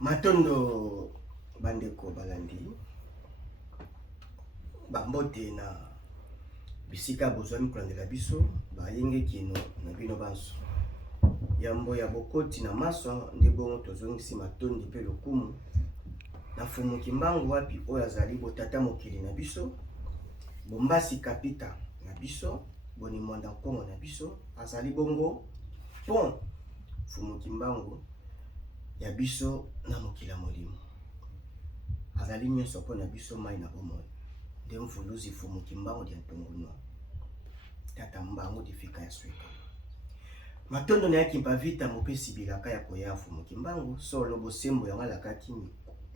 Matondo bandeko balandi bambote na bisika bozwami kolandela biso bayenge kino na bino banso yambo ya bokoti na maso nde bongo tozongisi matondi mpe lokumu na fumu kimbangu wapi oyo azali botata mokili na biso bombasi kapita na biso boni mwanda nkongo na biso azali bongo pon fumu kimbangu ya biso na mokila molimo azali nyonso mpo na biso mai na bomoi nde mvuluzi fumu kimbangu dia ntongonwa tata mbangu difika ya sweka matondo na yaki mpavita mopesi bilaka ya koya fumu kimbangu solo bosembo yango alakaki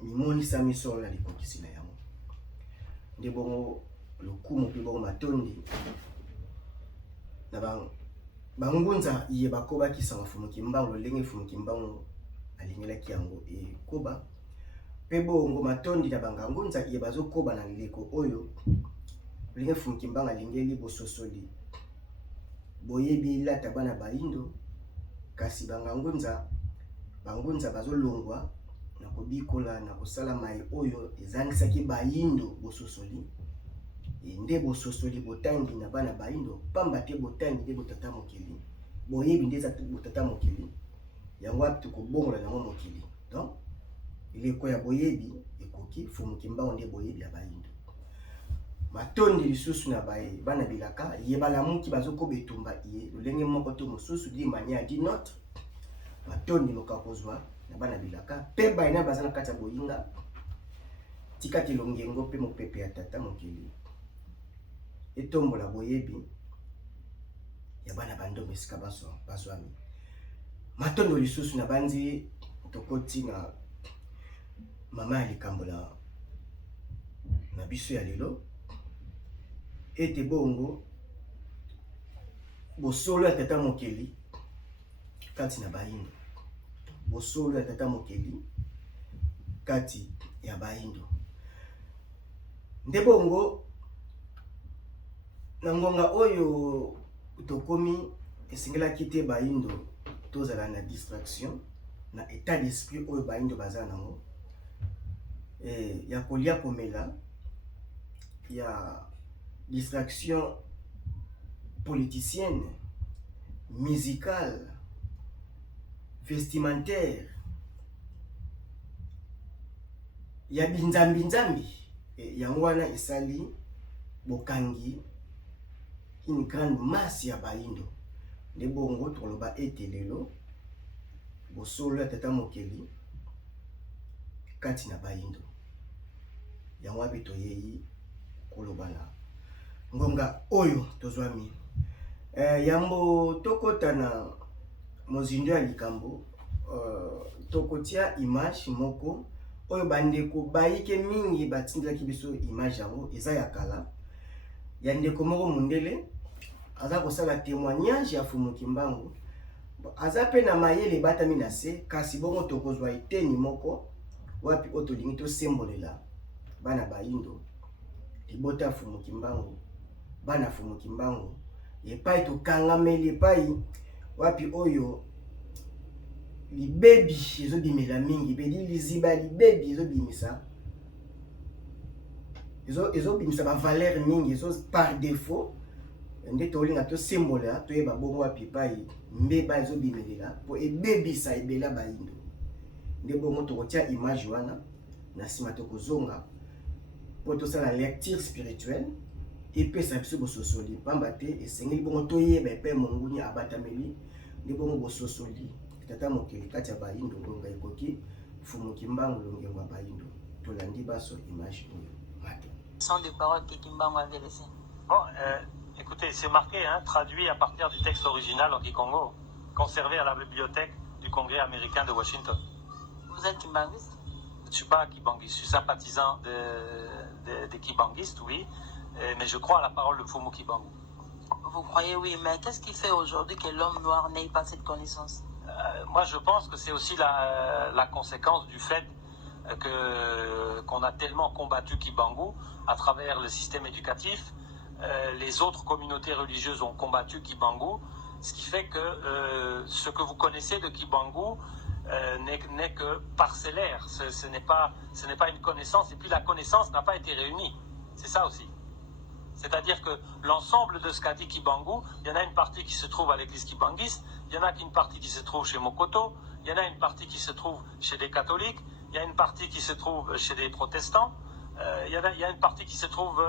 mimonisa solo na likokisi na yango nde bongo lokumu mpe bongo matondi na bangunza iye bakobakisanga fumu kimbangu lolenge fumu kimbangu alingelaki yango ekoba mpe bongo matondi na bangangunza iye bazokoba na lileko oyo lolenge fumu kimbangu alingeli bososoli boyebi lata bana baindo kasi bangunza bazolongwa na kobikola na kosala mai oyo ezangisaki baindo bososoli nde bososoli botangi na bana baindo pamba te botangi nde botata mokili boyebi nde eza botata mokili yango api tokobongola nango mokili donc ileko ya boyebi ekoki fumu kimbangu nde boyebi ya baindo matondi lisusu na bana bilaka ye balamuki bazokoba etumba ye lolenge moko to mosusu di mania di note matondi mokakozwa na bana bilaka mpe baina baza na kati ya boyinga tikati longengo mpe mopepe ya tata mokili etombola boyebi ya bana bandombe esika bazwami matondo lisusu na banzi tokoti na mama ya likambo na biso ya lelo ete bongo bosolo ya tata mokili kati na baindo bosolo ya tata mokili kati ya baindo nde bongo na ngonga oyo tokomi esengelaki te baindo tozala na distraction na état d'esprit oyo baindo baza nango ya kolia komela ya distraction politicienne, musicale, vestimentaire, ya binzambi yango wana esali bokangi une grande masse ya baindo nde bongo toloba ete lelo bosolo ya tata mokili kati na baindo yango ape toyei koloba na ngonga oyo tozwami yambo tokota na mozindo ya likambo tokotia image moko oyo bandeko bayike mingi batindaki biso image yango eza ya kala ya ndeko moko mundele aza kosala témoignage ya fumu kimbangu aza pe na mayele batami na se kasi bongo tokozwa eteni moko wapi otolingi tosembolela bana baindo libota fumu kimbangu bana fumu kimbangu epai tokangameli epai wapi oyo libebi ezobimela mingi bedi liziba libebi ezobimisa ba valeur mingi par défaut nde tolinga tosembola toyeba bongo wapi epai mbeba ezobimelela po ebebisa ebela baindo nde bongo tokotia image wana na nsima tokozonga po tosala lecture spirituelle epesa biso bososoli pamba te esengeli bongo toyeba epai monguni abatameli nde bongo bososoli tata mokili kati ya baindo ngonga ekoki fumu kimbangu longengo ya baindo tolandi baso image oyo mate sont des paroles que Kimbangu avait laissées. Bon, écoutez, c'est marqué, hein, traduit à partir du texte original en Kikongo, conservé à la bibliothèque du Congrès américain de Washington. Vous êtes Kimbanguiste? Je ne suis pas Kibangiste, je suis sympathisant des Kibanguistes, oui, mais je crois à la parole de Fumu Kimbangu. Vous croyez, oui, mais qu'est-ce qui fait aujourd'hui que l'homme noir n'ait pas cette connaissance? Moi, je pense que c'est aussi la conséquence du fait qu'on a tellement combattu Kimbangu à travers le système éducatif. Les autres communautés religieuses ont combattu Kimbangu, ce qui fait que ce que vous connaissez de Kimbangu n'est que parcellaire. Ce n'est pas une connaissance, et puis la connaissance n'a pas été réunie. C'est ça aussi. C'est-à-dire que l'ensemble de ce qu'a dit Kibangu, il y en a une partie qui se trouve à l'église kibanguiste, il y en a une partie qui se trouve chez Mokoto, il y en a une partie qui se trouve chez des catholiques, il y a une partie qui se trouve chez des protestants, il y a une partie qui se trouve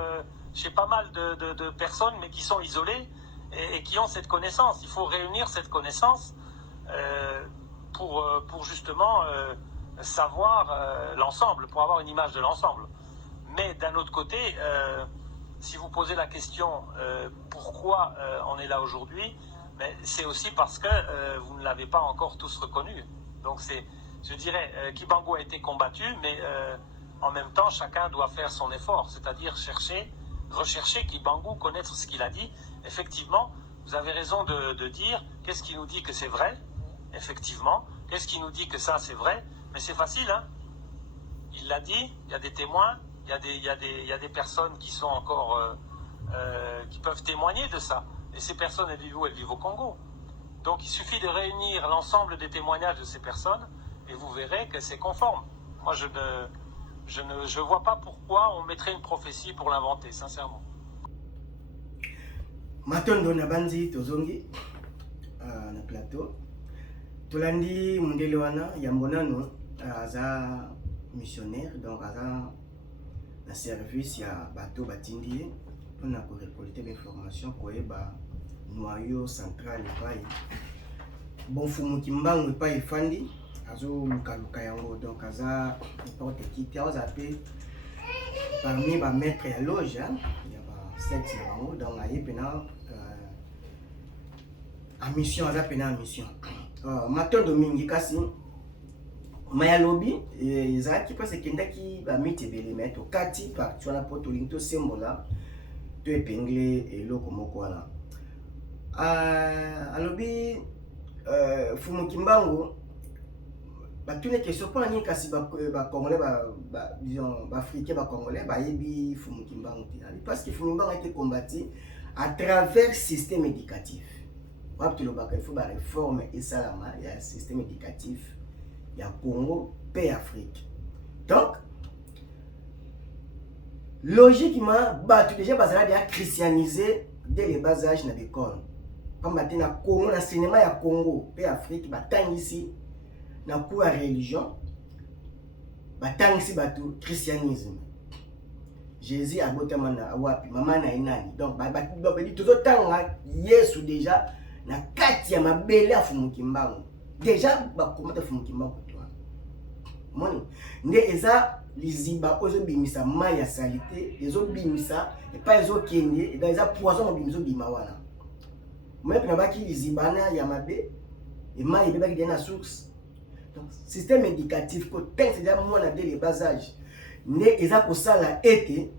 chez pas mal de personnes, mais qui sont isolées et qui ont cette connaissance. Il faut réunir cette connaissance pour justement savoir l'ensemble, pour avoir une image de l'ensemble. Mais d'un autre côté, si vous posez la question pourquoi on est là aujourd'hui, c'est aussi parce que vous ne l'avez pas encore tous reconnu. Donc je dirais, Kibangu a été combattu, mais en même temps, chacun doit faire son effort, c'est-à-dire rechercher Kibangu, connaître ce qu'il a dit. Effectivement, vous avez raison de dire, qu'est-ce qui nous dit que c'est vrai? Effectivement, qu'est-ce qui nous dit que ça c'est vrai? Mais c'est facile, hein? Il l'a dit, il y a des témoins, il y a des personnes qui sont encore qui peuvent témoigner de ça. Et ces personnes, elles vivent au Congo. Donc il suffit de réunir l'ensemble des témoignages de ces personnes et vous verrez que c'est conforme. Moi, je vois pas pourquoi on mettrait une prophétie pour l'inventer, sincèrement. Matondo na bandi tozongi na plateau. Tolandi mundele wana ya mbonano aza missionnaire, donc aza na service ya bato batindi on a récolté l'information koyeba noyau central epai bon fumu kimbangu epai efandi azo lukaluka yango, donc aza n'importe qui te aza pe parmi ba maître ya loge ya ba secte na bango, donc aye pena a mission, aza pena a mission matondo mingi kasi maya lobi ezalaki mpo sekendaki bamiti ebele me tokati parti wana mpo tolingi tosembola to epengle eloko moko wana alobi fumu kimbangu batune question mpona nini kasi bacongolais baafricain bacongolais bayebi fumu kimbangu te ali parce que fumu kimbangu a été combattu à travers système éducatif. Il faut une réforme et ça il y a un système éducatif, il y a Congo, pays Afrique. Donc, logiquement, tu déjà déjà christianisé dès les bas âges dans l'école. Comme dans le Congo, dans le cinéma, il y a Congo, pays Afrique, ici, dans la cour à religion, ici, le christianisme. Jésus a boté mana wapi, maman na inani. Donc, tout le temps, Yesu déjà, na kati ya mabele ya fumu kimbangu déjà bakomata fumu kimbangu toi moni nde eza liziba ozo bimisa mai ya salite ezo bimisa et pas ezo kende dans eza poison mo bimiso bima wana mais na baki liziba na ya mabe et mai ebebaki na source. Donc système éducatif ko ten c'est déjà mona dès les bas âges nde eza ko sala ete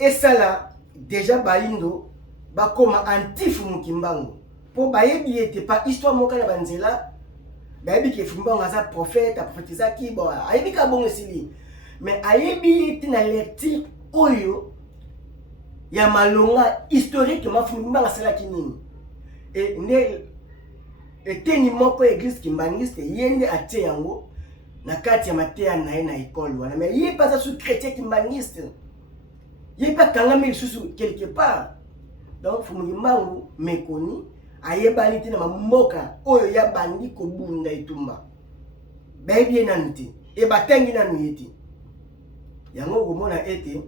et ça là déjà baindo bakoma anti fumu kimbangu po bayebi ete pa histoire moka na banzela bayebi ke fumu kimbangu aza prophète prophétisaki bon ayebi ka bongo sili mais ayebi ete na lecture oyo ya malonga historiquement fumu kimbangu asalaki nini et nde eteni moko église kimbangiste yende atie yango na kati ya mateya na ye na école wana mais ye pas sous chrétien kimbangiste ye pas kangami lisusu quelque part. Donc fumu kimbangu méconnu ayebani te na mboka oyo ya bandi ko bunda etumba bayebi nanu te e batangi nanu yeti yango komona ete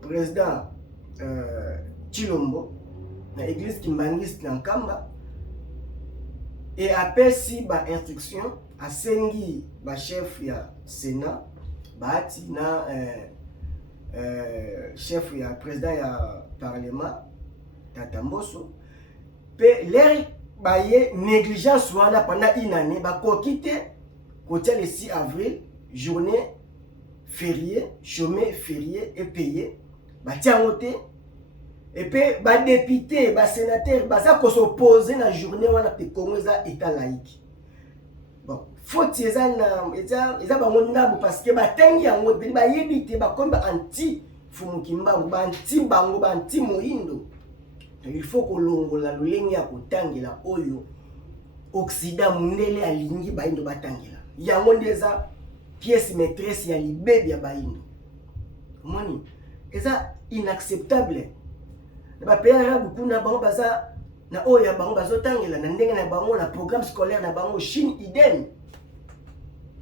président Chilombo na église kimbangiste na Nkamba et apesi ba instruction asengi ba chef ya Sénat baati na chef ya président ya parlement Tata Mbosso pe l'air baye négligence wana pendant une année ba kokite kotia le 6 avril journée férié chômé férié et payé ba tiangote et pe ba député ba sénateur baza ko s'opposer na journée wana pe Congo za état laïque. Bon faut eza ba monambo parce que ba tangi yango ba yebite ba komba anti fumu kimbangu ba anti bango ba anti moyindo. Il faut que l'ongola lolenge ya kotangela oyo Occident mundele alingi baindo batangela. Yango ndeza pièce maîtresse ya libebi ya baindo. Moni, eza inacceptable. Ba pays arabe kuna bango baza na oya bango bazotangela na ndenge na bango na programme scolaire na bango Chine idem.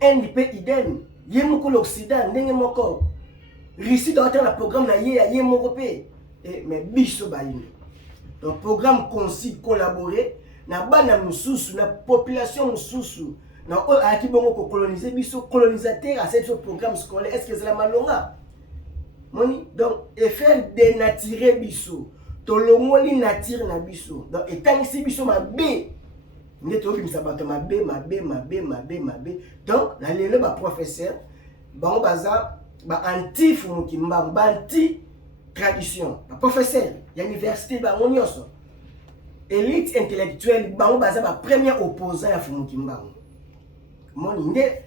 NDP idem. Ye moko l'Occident ndenge moko. Russie doit être le programme na ye moko pe. Mais biso baindo. Donc programme concis collaborer na bana mususu na population mususu na aki bongo ko coloniser biso colonisateur à ce programme scolaire. Est-ce que c'est la malonga? Moni, donc et faire dénaturer biso. Tolongoli nature na biso. Donc etangisi biso mabe. Neto bimisa bato mabe. Donc na lelo ba professeur bango baza ba anti fumuki mba ba anti tradition. Ba professeur ya université bango nyonso. Élite intellectuelle bango baza ba premier opposant ya fumuki mba. Moni nde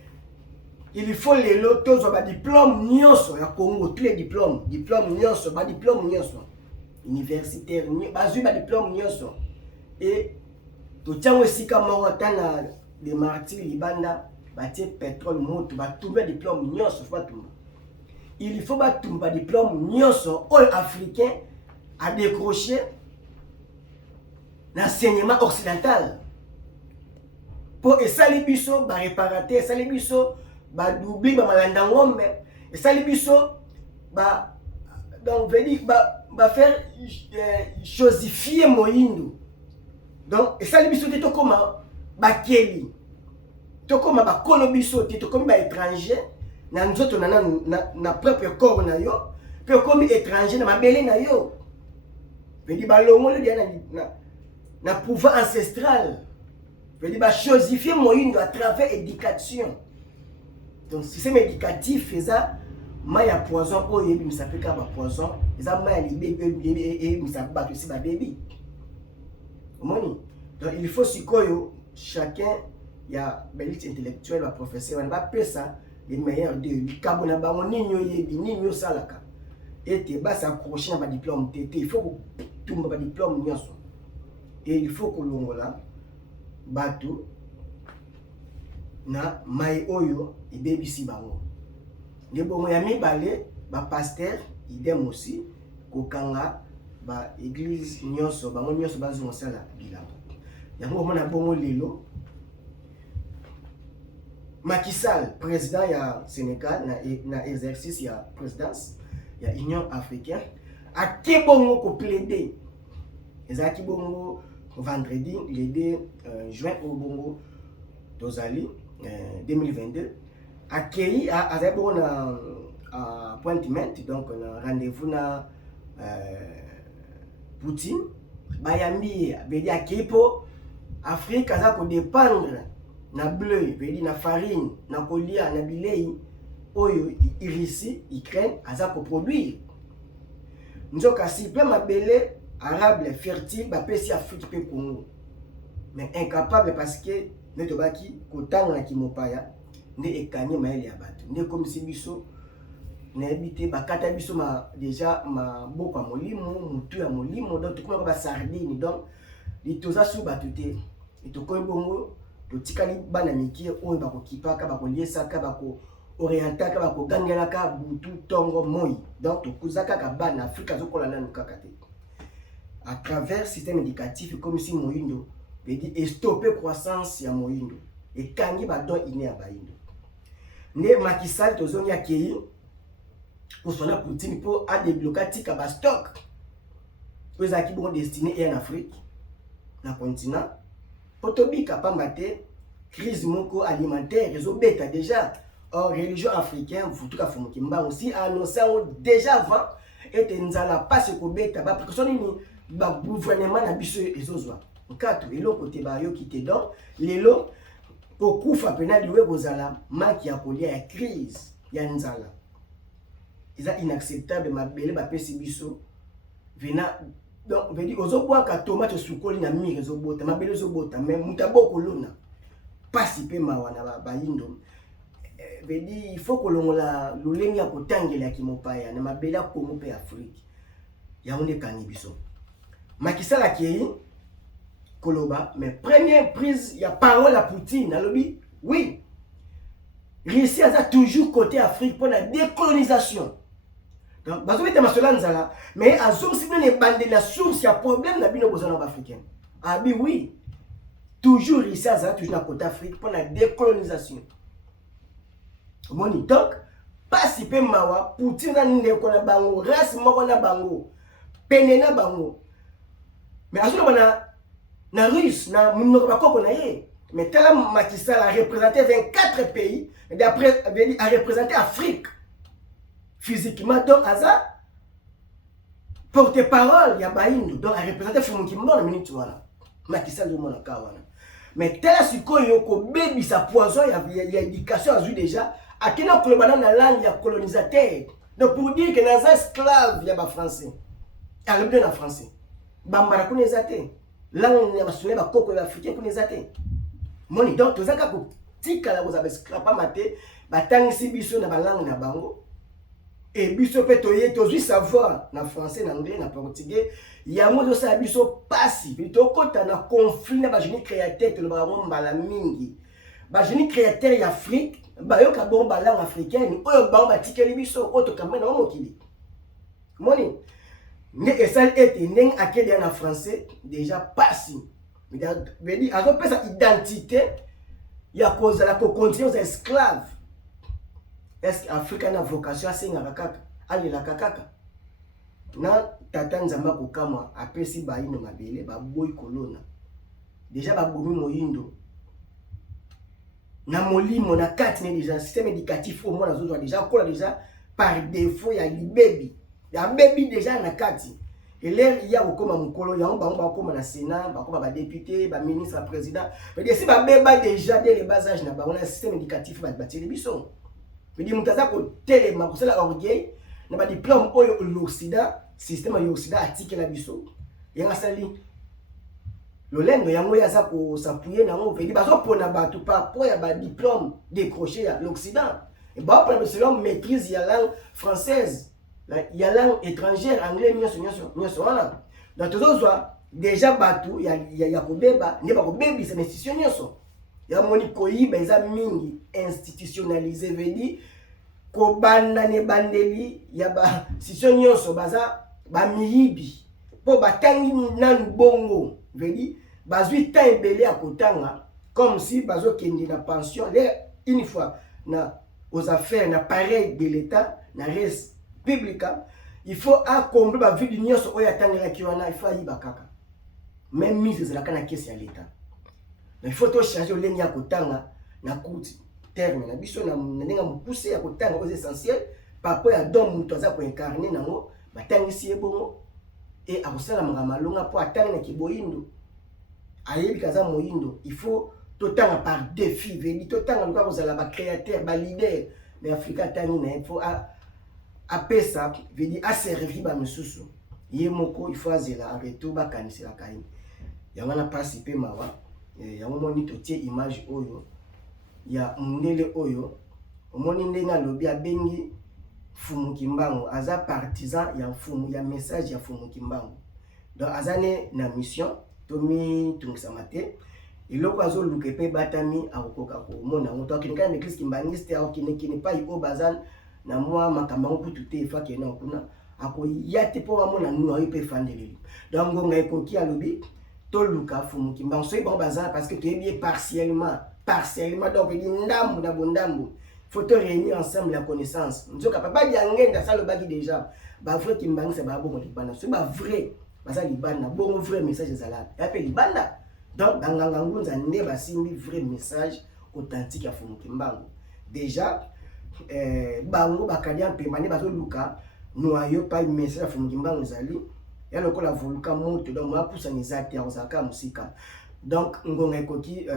il faut lelo tozo ba diplôme nyonso ya Congo, tous les diplômes nyonso, ba diplôme nyonso universitaire bazui ba diplôme nyonso et to tiango sika moko tana de martyrs libanda batie pétrole moto ba tumba diplôme nyonso fa tumba. Il faut ba tumba diplôme nyonso all africain a décroché l'enseignement occidental pour esali biso ba réparateur, esali biso ba doubler ba malanda ngombe, esali biso ba donc veut dire ba faire chosifier moyindo. Donc esali biso te to koma ba keli. To koma ba kolo biso te to koma ba étranger na nzoto na propre corps na yo, pe komi étranger na mabele na yo. Veut dire ba longolo dia na pouvoir ancestral. Veut dire ba chosifier moyindo à travers éducation. Donc système éducatif ça maya poison o yebi misapeka ba poison ça maya libe et misaba aussi ba baby. Omoni. Donc il faut sikoyo chacun ya belite intellectuel ba professeur on va pesa les meilleurs de kabona bango ninyo yebi ninyo salaka et ba s'accrocher na ba diplôme tété il faut tumba ba diplôme nyonso et il faut kolongola bato na mai oyo ibebisi bango nde bongo ya mibale ba pasteur idem aussi kokanga ba église nyonso bango nyonso bazonga sala bilango yango mona bongo lelo Macky Sall président ya Sénégal na exercice ya présidence ya Union africaine a kebongo ko plaider ezaki bongo vendredi le 2 juin au bongo tozali 2022 accueilli à un appointment donc un rendez-vous na Poutine bayambi veut accueilli pour Afrique aza ko dépendre na bleu veut dire na farine na kolia na bilei oyo Russie Ukraine aza ko produire nzoka si plein mabele arable fertile ba pesi Afrique pe Congo mais incapable parce que ne tobaki kotanga na kimopaya ne ekanye maele ya bato ne comme si biso na habité bakata biso ma déjà ma boka molimo mutu ya molimo donc tukuna ba sardine donc litoza su batute etokoy bongo to tikali bana mikie oyo bako kipaka bako liesaka bako orientaka bako gangelaka butu tongo moi donc tokuzaka ka bana Afrika zokola nanu kaka te à travers système éducatif comme si moyindo veut dire stopper croissance ya moyindo et kangi ba don iné ya bayindo ne Macky Sall tozoni akei pour son Poutine pour a débloquer tika ba stock aux aki bon destiné en Afrique na continent potobika pambate crise moko alimentaire réseau bêta déjà or religion africaine vous tout ka fomoki mba aussi annoncé déjà avant et nzala pas ko bêta ba précaution ni ba gouvernement na biso ezozwa nkatu eloko te ba yo kité donc lelo pokufa pena liwe bozala maki ya kolia ya crise ya nzala eza inacceptable mabele ba pesi biso vena donc veut dire ozobwaka tomate sukoli na mire ezobota mabele ezobota mais mutaboko lona pasi pe mawa na bayindo veut dire il faut kolongola lolenge ya kotangela kimopaya na mabele Congo pe Afrique ya onde kangi biso Macky Sall akei koloba, mais première prise, il y a parole à Poutine, à lobby, oui. Russie a toujours côté Afrique pour la décolonisation. Donc, parce que là, mais à zone si les bandes la source, il y a problème dans le besoin africain. Ah oui, toujours Russie a toujours côté Afrique pour la décolonisation. Donc, pas si peu mawa, Poutine n'a pas de bango, race n'a bango, penena bango. Mais à ce moment-là, na russe, na munokako na ye. Mais tel Macky Sall a représenté 24 pays, et d'après a représenté l'Afrique. Physiquement, donc, Aza, porte-parole, il y a Baïndo, donc a représenté Fumukimbo dans la minute. Macky Sall de mon kawana. Mais tel ce qu'on baby sa poison, il y a éducation à déjà. À quel moment le banane la langue, il y a colonisateur. Donc pour dire que dans un esclave, il y a des Français. Il y a des Français. Bambara qu'on les a été. Langue, il y a des Koko africains qu'on les a été. Moni, donc, tout ça, quand tu as vous avez scrapé maté, batang si biso na langue na bango. Et biso peut toyer, tu savoir, na français, na anglais, na portugais. Il y a un mot de ça, biso passif. Il y a un conflit, na génie créateur, tu le baron balamingi. Génie créateur, il y a Afrique. Bayo ka bon langue africaine, oyo ba batike libiso auto kamena mokili. Moni ne esal ete ndeng akeli en français déjà passé. Mais dit azo pesa identité ya cause la ko continuer aux esclaves. Est-ce Afrique na vocation à singa kaka ali la kaka. Na tata nzamba ko kama apesi ba ino mabele ba boy kolona. Déjà ba bomi moyindo. Na molimo na kati ne déjà système éducatif au moins nazo déjà kola déjà par défaut ya libebi ya bebi déjà na kati et l'air il y a okoma mukolo ya bango ba koma na sénat ba koma ba député ba ministre ba président mais si ba beba déjà dès le bas âge na ba on a système éducatif ba bateli biso mais di mutaza ko telema ko sala orgueil na ba diplôme oyo l'Occident système ya Occident atike la biso yanga sali Lolendo yango yaza ko s'appuyer na ngo vedi bazo pona batu pa po ya ba diplôme décroché à l'Occident et ba pour selon maîtrise ya langue française ya langue étrangère anglais nyoso wana donc tozo déjà batu ya kobeba ne ba kobebi sa institution nyoso ya moni koyiba eza mingi institutionnalisé vedi ko banda ne bandeli ya ba institution nyoso baza ba miyibi po batangi nanu bongo vedi bazui temps ebele à kotanga comme si bazo kendi na pension une fois na aux affaires na pareil de l'état na res publica il faut accomplir ba vie d'union so oya tangela kiwana il faut yiba kaka même mise la kana caisse ya l'état mais il faut to changer lengi ya kotanga na kuti terme na biso na nenga mupuse ya kotanga aux essentiels papa ya dom muto za ko incarner nango batangisi ebongo et akosala malonga po atanga na kiboyindo ayebi kaza moyindo il faut totanga par défi vedi totanga luka kozala ba créateur ba leader mais Afrika tani na il faut a pesa vedi a servir ba misusu ye moko il faut azela en retour ba kanisela kaini yango na pasi pe mawa yango moni totie image oyo ya mundele oyo omoni ndenga lobi abengi Fumu Kimbangu aza partisan ya Fumu ya message ya Fumu Kimbangu donc azane na mission Tomi Tungsamate iloko azo luke pe batami akokoka ko mona moto akinika na église kimbangiste akinekine pa iko bazan na moi makambango kutute fa kena kuna ako yate po amona nu ayo pe fandeleli donc ngonga ekoki alobi to luka Fumu Kimbangu so bon bazan parce que tu es bien partiellement donc il ndambu na bondambu faut te réunir ensemble la connaissance nzoka papa di angenda ça le bagi déjà ba vrai kimbangiste ba bongo libana so ba vrai baza libanda bon vrai message ezala yape libanda donc banganga ngunza nde basimbi vrai message authentique ya Fumu Kimbangu déjà bango bakadia mpemane bazo luka noyo pa message ya Fumu Kimbangu ezali ya lokola voluka moto donc moi poussa nizati ya osaka musika donc ngonga ekoki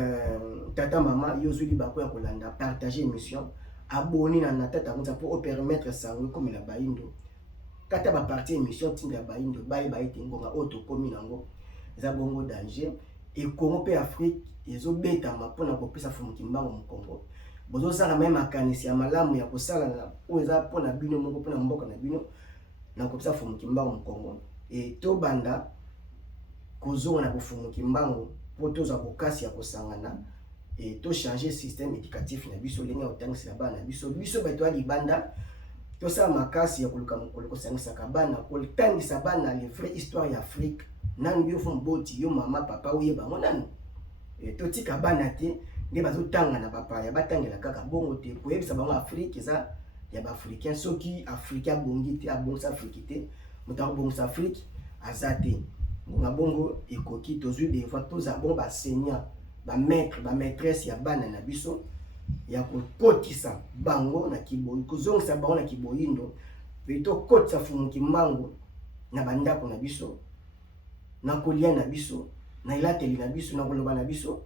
tata mama yozuli bako ya kolanda partager émission abonner na tata ngunza pour permettre sango comme la baindo kata ba partie émission tinga baindo baye baite ngonga auto komi nango eza bongo danger et Congo pe Afrique ezo beta mapona ko pesa Fumu Kimbangu mu Congo bozo sala même makanisi ya malamu ya kosala na o eza pona bino moko pona mboka na bino na ko pesa Fumu Kimbangu mu Congo et to banda kozonga na ko Fumu Kimbangu pour tous abokasi ya kosangana et to changer système éducatif na biso lenga otangisa bana biso bato ya libanda to sa makasi ya koluka mokolo kosangisa bana koltangisa bana les vraies histoires ya Afrique nanu yo fo mboti yo mama papa oyeba ngonanu to tika bana te nde bazotanga na papa ya batangela kaka bongo te koyebisa bango Afrique eza ya ba africain soki Afrique abongi te abongisa Afrique te moto abongisa Afrique azate ngonga bongo ekoki tozwi des fois toza bon ba seigneur ba maître ba maîtresse ya bana na biso ya kokotisa bango na kiboyi kozongisa bango na kiboyindo pe to kotisa fumuki mbango na bandako na biso na kolia na biso na ilateli na biso na koloba na biso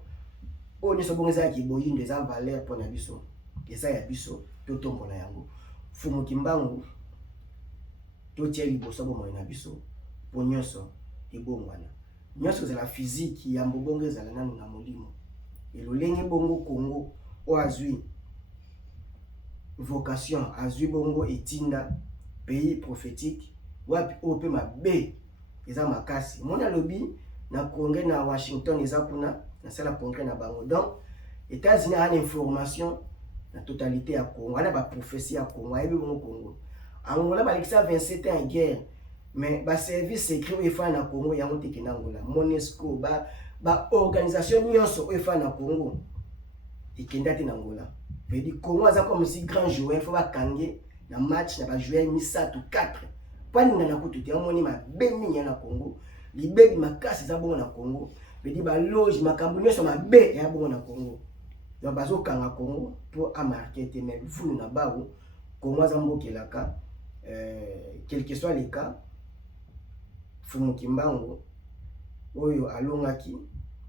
o nyonso bongo eza ya kiboyindo eza valeur mpo na biso eza ya biso totombola yango fumuki mbango totia liboso bomoi na biso po nyonso ebongwana nyonso ezala physique ya mbobongo ezala nanu na molimo elolenge bongo Congo o azwi vocation azwi bongo etinda pays prophétique wapi o pe mabe eza makasi mona lobi na congrès na Washington eza kuna na sala congrès na bango donc États-Unis a l'information na totalité ya Congo ana ba prophétie ya Congo ayebi bongo Congo Angola balekisa 27 ans en guerre mais ba service secret o efa na Congo yango teke na Angola MONUSCO ba organisation nyonso o efa na Congo ikenda te na Angola pedi Congo aza comme si grand joueur faut ba kange na match na ba joueur misatu 4 paninga na kutu te amoni mabe mingi na Congo libebi makasi za bongo na Congo pedi ba loge makambo nyonso mabe ya bongo na Congo donc bazo kanga Congo pour amarquer te mais fulu na bawo Congo aza mbokelaka quel que soit les cas fumuki mbango oyo alongaki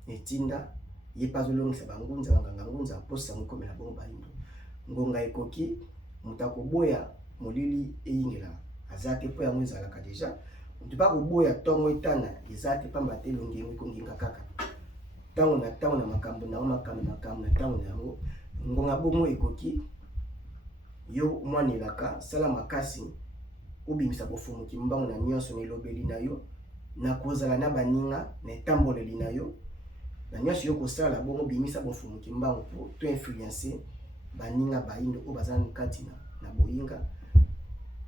etinda ye pazolongisa bangunza banganga ngunza posa mukomela bongo baindo ngonga ekoki mutako boya molili eyingela azate po yango ezalaka deja mutu pa koboya tongo etana ezate pamba te longengo konginga kaka tango na makambo na tango na yango ngonga bongo ekoki yo mwanelaka sala makasi obimisa bofumuki mbango na nyonso nelobeli na yo na kozala na baninga na etamboleli na yo na nyonso yo kosala bongo bimisa bofumuki mbango po to influencer baninga baindo o bazana kati na boyinga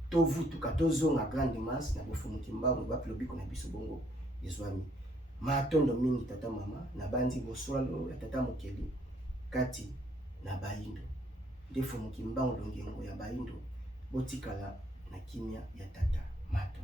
to vutuka to zonga grande masse na bofumuki mbango bapi lobiko na biso bongo ezwami matondo mingi tata mama na bandi boswalo ya tata mokeli kati na baindo defumuki mbango longengo ya baindo botikala na kimia ya tata mato